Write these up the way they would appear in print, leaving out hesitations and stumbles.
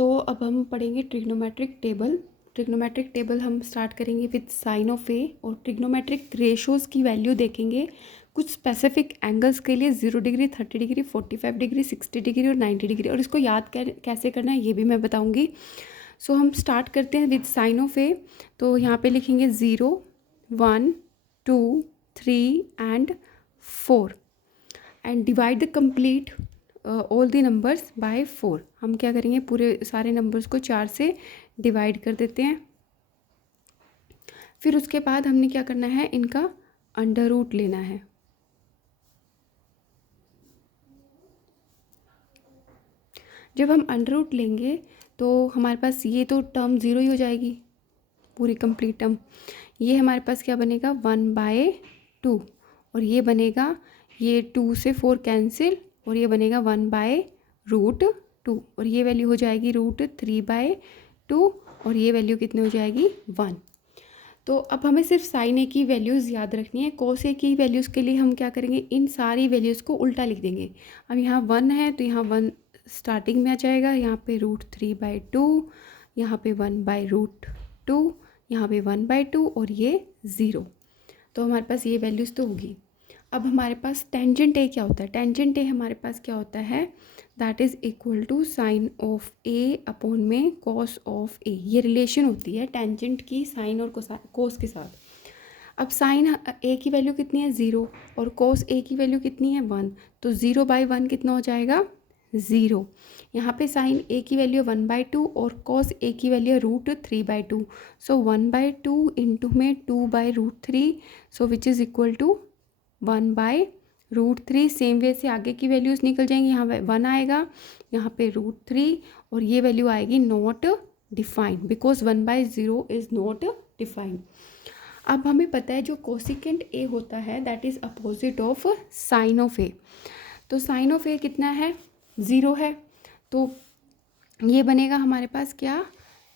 अब हम पढ़ेंगे ट्रिग्नोमेट्रिक टेबल। ट्रिग्नोमेट्रिक टेबल हम स्टार्ट करेंगे विद साइन ऑफ ए, और ट्रिग्नोमेट्रिक रेशोज़ की वैल्यू देखेंगे कुछ स्पेसिफिक एंगल्स के लिए 0 डिग्री, 30 डिग्री, 45 डिग्री, 60 डिग्री और 90 डिग्री, और इसको याद कैसे करना है ये भी मैं बताऊंगी। हम स्टार्ट करते हैं विद साइन ऑफ ए। तो यहाँ पे लिखेंगे 0, 1, 2, 3 and 4 and divide the complete all the numbers by 4। हम क्या करेंगे, पूरे सारे नंबर्स को 4 से डिवाइड कर देते हैं। फिर उसके बाद हमने क्या करना है, इनका अंडर रूट लेना है। जब हम अंडर रूट लेंगे तो हमारे पास ये तो टर्म 0 ही हो जाएगी, पूरी कंप्लीट टर्म। ये हमारे पास क्या बनेगा, 1/2, और ये बनेगा, ये 2 से 4 कैंसिल, और ये बनेगा 1/√2, और ये वैल्यू हो जाएगी √3/2, और ये वैल्यू कितनी हो जाएगी 1। तो अब हमें सिर्फ साइन ए की वैल्यूज़ याद रखनी है। कॉस ए की वैल्यूज़ के लिए हम क्या करेंगे, इन सारी वैल्यूज़ को उल्टा लिख देंगे। अब यहाँ 1 है तो यहाँ 1 स्टार्टिंग में आ जाएगा, यहाँ पे √3/2, यहाँ पे 1/√2, यहाँ पे 1/2, और ये 0। तो हमारे पास ये वैल्यूज़ तो होगी। अब हमारे पास टेंजेंट ए क्या होता है, टेंजेंट ए हमारे पास क्या होता है, that is equal to sine of A upon में कॉस ऑफ ए। ये रिलेशन होती है टेंजेंट की साइन और कोस के साथ। अब साइन ए की वैल्यू कितनी है 0, और कोस ए की वैल्यू कितनी है 1, तो 0/1 कितना हो जाएगा 0। यहाँ पे साइन ए की वैल्यू 1/2 और कॉस ए की वैल्यू √3/2। सो 1/2 इंटू में 2/√3, so which is equal to 1/√3। Same way से आगे की वैल्यूज़ निकल जाएंगी, यहाँ 1 आएगा, यहाँ पे √3, और ये वैल्यू आएगी not defined, because 1/0 is not defined. अब हमें पता है जो कोसिकेंट ए होता है that is opposite of sine of A. तो साइन ऑफ ए कितना है, 0 है, तो ये बनेगा हमारे पास क्या,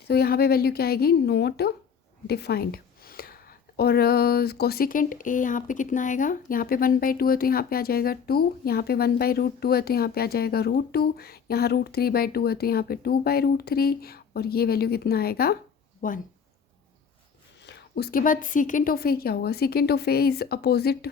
तो यहाँ पे वैल्यू क्या आएगी, नॉट डिफाइंड। और कोसिकेंट ए यहाँ पे कितना आएगा, यहाँ पे 1/2 है तो यहाँ पे आ जाएगा 2, यहाँ पे 1/√2 है तो यहाँ पे आ जाएगा √2, यहाँ √3/2 है तो यहाँ पे 2/√3, और ये वैल्यू कितना आएगा 1। उसके बाद सीकेंट ऑफ ए क्या होगा, secant of A is opposite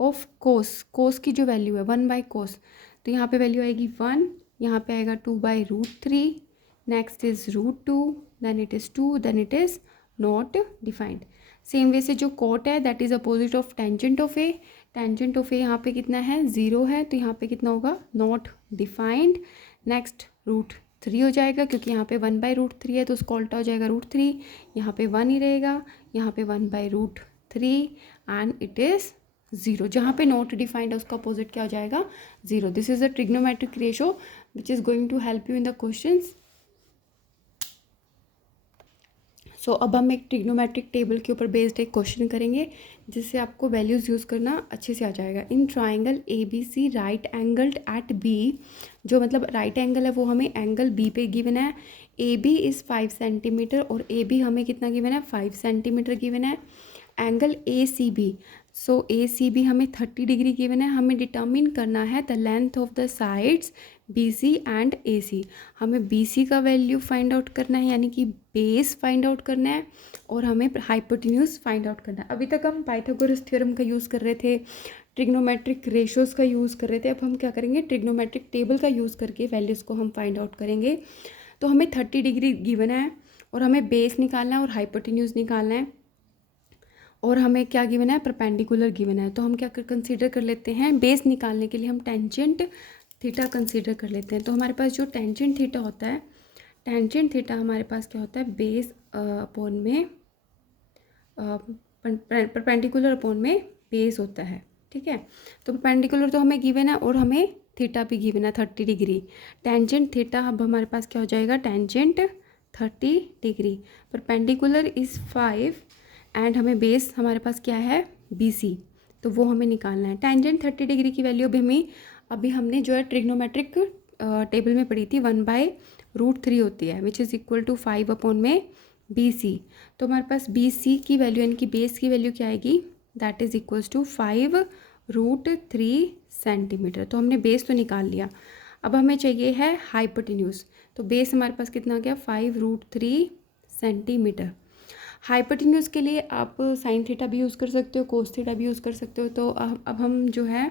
of cos. Cos की जो वैल्यू है 1/cos, तो यहाँ पे वैल्यू आएगी 1, यहाँ पे आएगा 2/√3, next is √2, then it is 2, then it is not defined. Same way से जो कोट है that is opposite of tangent of A. Tangent of A यहाँ पे कितना है 0 है, तो यहाँ पे कितना होगा नॉट डिफाइंड। नेक्स्ट √3 हो जाएगा, क्योंकि यहाँ पे 1/√3 है तो उसका उल्टा हो जाएगा √3, यहाँ पे 1 ही रहेगा, यहाँ पे 1/√3 एंड इट इज़ 0। जहाँ पे नॉट डिफाइंड है उसका अपोजिट क्या हो जाएगा 0। This is a trigonometric ratio which is going to help you in the questions. अब हम एक ट्रिग्नोमेट्रिक टेबल के ऊपर बेस्ड एक क्वेश्चन करेंगे जिससे आपको वैल्यूज़ यूज़ करना अच्छे से आ जाएगा। In triangle A B C right angled at B, जो मतलब राइट एंगल है वो हमें एंगल बी पे गिवन है। ए बी इज़ 5 सेंटीमीटर, और ए बी हमें कितना गिवन है 5 सेंटीमीटर गिवन है। Angle A C B, so A C B हमें 30 डिग्री गिवन है। हमें डिटर्मिन करना है the length of the sides B C and A C. हमें बी सी का वैल्यू फाइंड आउट करना है, यानी कि बेस फाइंड आउट करना है, और हमें हाइपोटेन्यूज फाइंड आउट करना है। अभी तक हम पाइथागोरस थ्योरम का यूज़ कर रहे थे, ट्रिग्नोमेट्रिक रेशोज़ का यूज़ कर रहे थे। अब हम क्या करेंगे, ट्रिग्नोमेट्रिक टेबल का यूज़ करके वैल्यूज़ को हम फाइंड आउट करेंगे। तो हमें 30 डिग्री गिवन है, और हमें बेस निकालना है और हाइपोटेन्यूज निकालना है, और हमें क्या गिवन है, परपेंडिकुलर गिवन है। तो हम क्या कंसीडर कर लेते हैं, बेस निकालने के लिए हम टेंजेंट थीटा कंसीडर कर लेते हैं। तो हमारे पास जो टेंजेंट थीटा होता है, टेंजेंट थीटा हमारे पास क्या होता है, बेस अपॉन में परपेंडिकुलर अपॉन में बेस होता है, ठीक है। तो परपेंडिकुलर तो हमें गिवन है, और हमें थीटा भी गिवन है 30 डिग्री। टेंजेंट थीटा अब हमारे पास क्या हो जाएगा, tangent 30 degree, perpendicular is 5, and हमें बेस हमारे पास क्या है बी सी, तो वो हमें निकालना है। टेंजेंट 30 डिग्री की वैल्यू अभी हमने जो है ट्रिग्नोमेट्रिक टेबल में पढ़ी थी 1/√3 होती है, which is equal to 5 upon में बी सी। तो हमारे पास बी सी की वैल्यू यानी कि बेस की वैल्यू क्या आएगी, that is equals to 5√3 centimetre. तो हमने बेस तो निकाल लिया। अब हमें चाहिए है हाइपोटेन्यूज। तो बेस हमारे पास कितना आ गया 5√3 सेंटीमीटर। हाइपोटेन्यूज के लिए आप साइन थीटा भी यूज़ कर सकते हो, कोस थीटा भी यूज़ कर सकते हो। तो अब हम जो है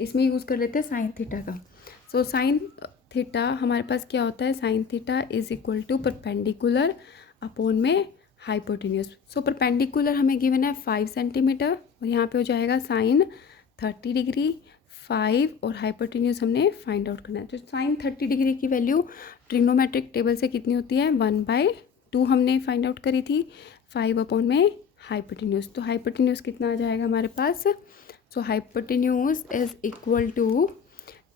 इसमें यूज़ कर लेते हैं साइन थीटा का। सो साइन थीटा हमारे पास क्या होता है, sine theta is equal to perpendicular upon में हाइपोटेन्यूज। सो परपेंडिकुलर हमें गिवन है 5 सेंटीमीटर और यहाँ पे हो जाएगा साइन 30 डिग्री 5 और हाइपोटेन्यूज हमने फाइंड आउट करना है। तो साइन 30 डिग्री की वैल्यू ट्रिग्नोमेट्रिक टेबल से कितनी होती है 1/2 हमने फाइंड आउट करी थी, 5 अपॉन में हाइपोटेन्यूज। तो हाइपोटेन्यूज कितना आ जाएगा हमारे पास, so hypotenuse is equal to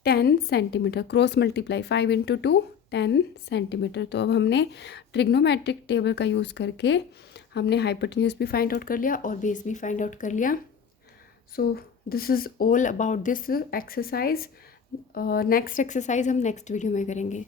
10 centimetre, cross multiply 5 into 2 10 centimetre. तो अब हमने ट्रिग्नोमेट्रिक टेबल का यूज़ करके हमने हाइपोटेन्यूज भी फाइंड आउट कर लिया और बेस भी फाइंड आउट कर लिया। So this is all about this exercise. Next exercise हम नेक्स्ट वीडियो में करेंगे।